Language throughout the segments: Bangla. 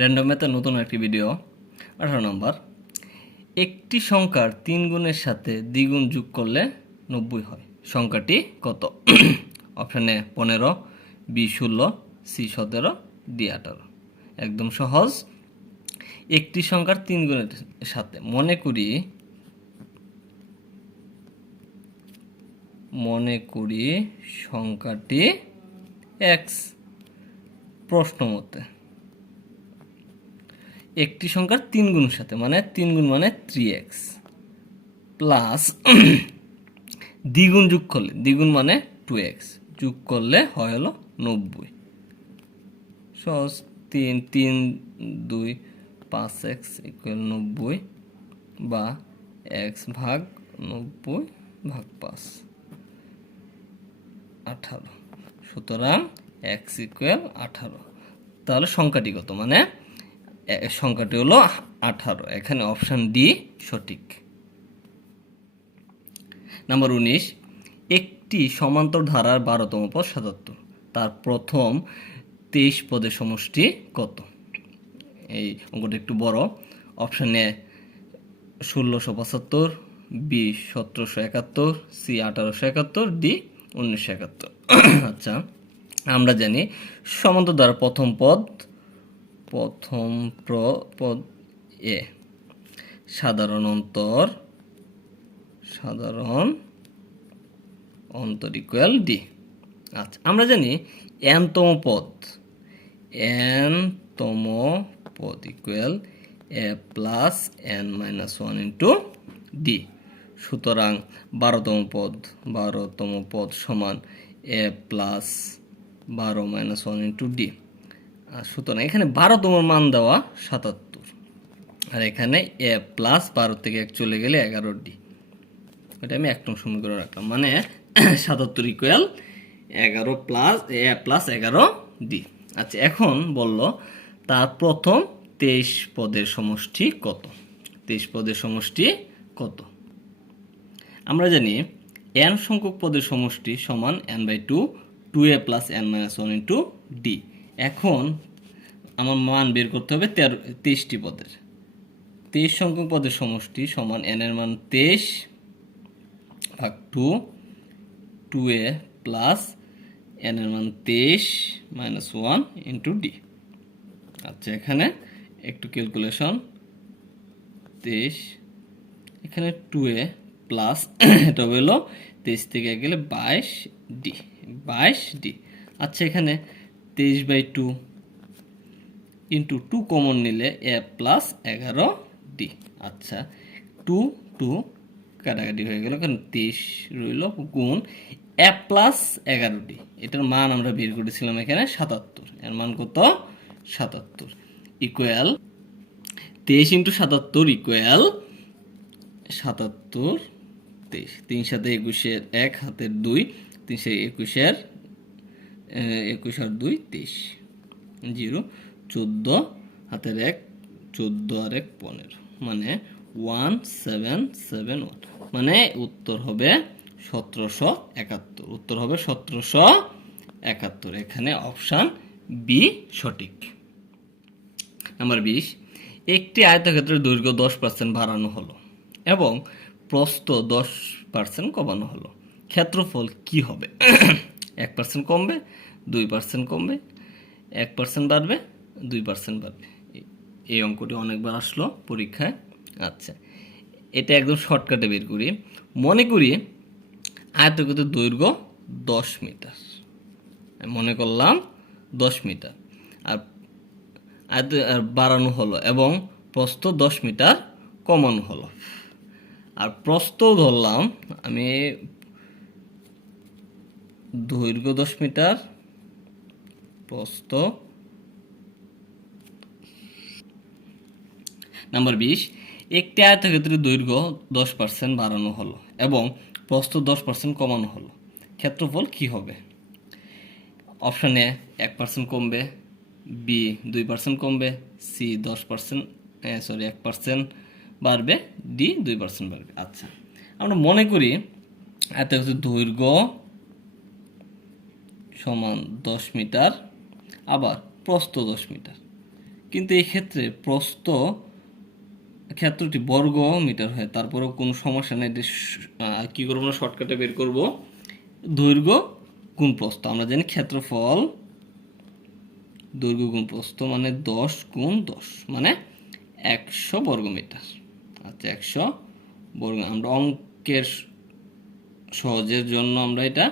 র্যান্ডম ম্যাথের নতুন একটি ভিডিও। 18 নম্বর, একটি সংখ্যার 3 গুণের সাথে দ্বিগুণ যোগ করলে 90 হয়, সংখ্যাটি কত? Option A 15, B 16, C 17, D 18। একদম সহজ। একটি সংখ্যার 3 গুণের সাথে, মনে করি সংখ্যাটি এক্স। প্রশ্ন মতে একটি সংখ্যার 3 গুণের সাথে, মানে 3 গুণ মানে 3x প্লাস দ্বিগুণ যোগ করলে, দ্বিগুণ মানে 2x যোগ করলে হয় হলো 90। সহজ। 3 3 2 5x ইকুয়াল 90 বা x ভাগ 90 ভাগ 5 18। সুতরাং x ইকুয়াল 18। তাহলে সংখ্যাটি কত? মানে সংখ্যাটি হলো 18। এখানে অপশন ডি সঠিক। নাম্বার 19, একটি সমান্তর ধারার 12তম পদ 77, তার প্রথম 23 পদের সমষ্টি কত? এই অঙ্কটা একটু বড়। Option A 1675, B 1771, C 1871, D 1971। আচ্ছা, আমরা জানি সমান্তর ধারার প্রথম পদ এ সাধারণ অন্তর ইকুয়াল ডি। আচ্ছা, আমরা জানি n-তম পদ equal a plus n minus 1 into d. সুতরাং 12তম পদ সমান a plus 12 minus 1 into d. সুতরাং এখানে 12তম মান দেওয়া 77, আর এখানে এ প্লাস 12 থেকে 1 চলে গেলে 11 ডি। এটা আমি 1 নং সমীকরণ রাখলাম, মানে 77 ইকুয়াল 11 প্লাস এ প্লাস 11 ডি। আচ্ছা, এখন বলল তার প্রথম 23 পদের সমষ্টি কত? 23 পদের সমষ্টি কত? আমরা জানি n সংখ্যক পদের সমষ্টি সমান n/2, 2a plus n minus 1 into D. এখন আমার মান বের করতে হবে 23টি পদের। 23 সংখ্যক পদের সমষ্টি সমান n এর মান 23 ভাগ 2, 2a প্লাস n এর মান 23 মাইনাস 1 ইন্টু ডি। আচ্ছা, এখানে একটু ক্যালকুলেশন। 23, এখানে 2a প্লাস এটা হলো 23 থেকে গেলে 22 ডি। আচ্ছা, এখানে 23/2 ইন্টু 2 কমন নিলে এ প্লাস 11 ডি। আচ্ছা, 2 কাটাকাটি হয়ে গেল, কারণ 23 রইল গুণ এ প্লাস 11 ডি। এটার মান আমরা বের করেছিলাম এখানে 77। এর মান কত? 77 ইকুয়াল 23 ইন্টু 77 ইকুয়াল 77 23। 3 সাথে 21-এর 1 হাতের 2, 3 সাথে 21-এর 21 আর 2 23, 0 14 হাতের 1 14 আর 1 15, মানে 1771, মানে উত্তর হবে 1771। উত্তর হবে 1771। এখানে অপশন বি সঠিক। নাম্বার 20, একটি আয়তক্ষেত্রের দৈর্ঘ্য 10% বাড়ানো হলো এবং প্রস্থ 10% কমানো হলো, ক্ষেত্রফল কি হবে? 1% কমবে, 2% কমবে, 1% বাড়বে, 2% বাড়বে। এই অঙ্কটি অনেকবার আসলো পরীক্ষায়। আচ্ছা, এটা একদম শর্টকাটে বের করি। মনে করি আয়তক্ষেত্রের দৈর্ঘ্য 10 মিটার, মনে করলাম 10 মিটার, আর বাড়ানো হলো এবং প্রস্থ 10 মিটার কমানো হলো। আর প্রস্থ ধরলাম আমি, দৈর্ঘ্য 10 মিটার, প্রস্থ। নাম্বার 20, একটি আয়তক্ষেত্রের দৈর্ঘ্য 10% বাড়ানো হলো এবং প্রস্থ 10% কমানো হলো, ক্ষেত্রফল কি হবে? অপশন এ 1% কমবে, বি 2% কমবে, সি 1% বাড়বে, ডি 2% বাড়বে। আচ্ছা, আমরা মনে করি আয়তক্ষেত্রের দৈর্ঘ্য সমান 10 মিটার, আবার প্রস্থ 10 মিটার। কিন্তু এই ক্ষেত্রে প্রস্থ ক্ষেত্রটি বর্গ মিটার হয়, তারপরেও কোনো সমস্যা নেই। কি করবো না, শর্টকাটে বের করব দৈর্ঘ্য গুণ প্রস্থ। আমরা জানি ক্ষেত্রফল দৈর্ঘ্য গুণ প্রস্থ মানে 10 গুণ 10 মানে 100 বর্গ মিটার। আচ্ছা 100 বর্গ, আমরা অঙ্কের সহজের জন্য আমরা এটা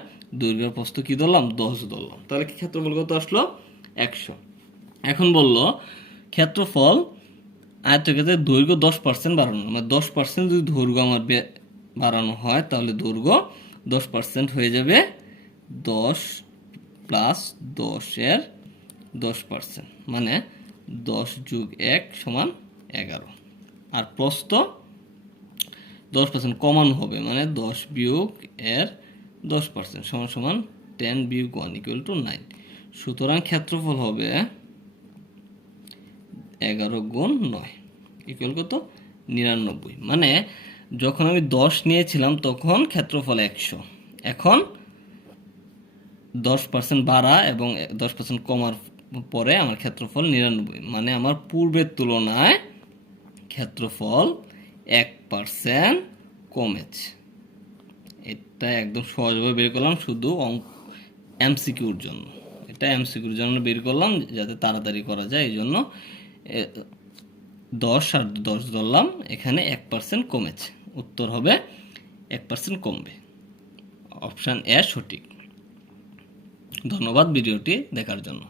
দৈর্ঘ্য প্রস্থ কি ধরলাম 10 ধরলাম। তাহলে কি ক্ষেত্রফল কত আসলো 100। এখন বলল ক্ষেত্রফল আয়তক্ষেত্রের দৈর্ঘ্য 10% বাড়ানো, মানে 10% যদি দৈর্ঘ্য আমার বাড়ানো হয় তাহলে দৈর্ঘ্য 10% হয়ে যাবে 10 প্লাস 10 এর 10%, মানে 10 যোগ 1 সমান 11। আর প্রস্থ 10% কমানো হবে, মানে 10 বিয়োগ এর 10% সমান সমান 10 বিয়োগ 1 ইকুয়াল টু 9। সুতরাং ক্ষেত্রফল হবে 11 গুণ 9 ইকুয়াল কত 99। মানে যখন আমি 10 নিয়েছিলাম তখন ক্ষেত্রফল 100, এখন 10% বাড়া এবং 10% কমার পরে আমার ক্ষেত্রফল 99, মানে আমার পূর্বের তুলনায় ক্ষেত্রফল 1% কমেছে। এটা একদম সহজভাবে বের করলাম শুধু এমসিকিউর জন্য। এটা এমসিকিউর জন্য বের করলাম যাতে তাড়াতাড়ি করা যায়, এই জন্য 10 আর 10 ধরলাম, এখানে 1% কমেছে। উত্তর হবে 1% কমবে, অপশান এ সঠিক। ধন্যবাদ ভিডিওটি দেখার জন্য।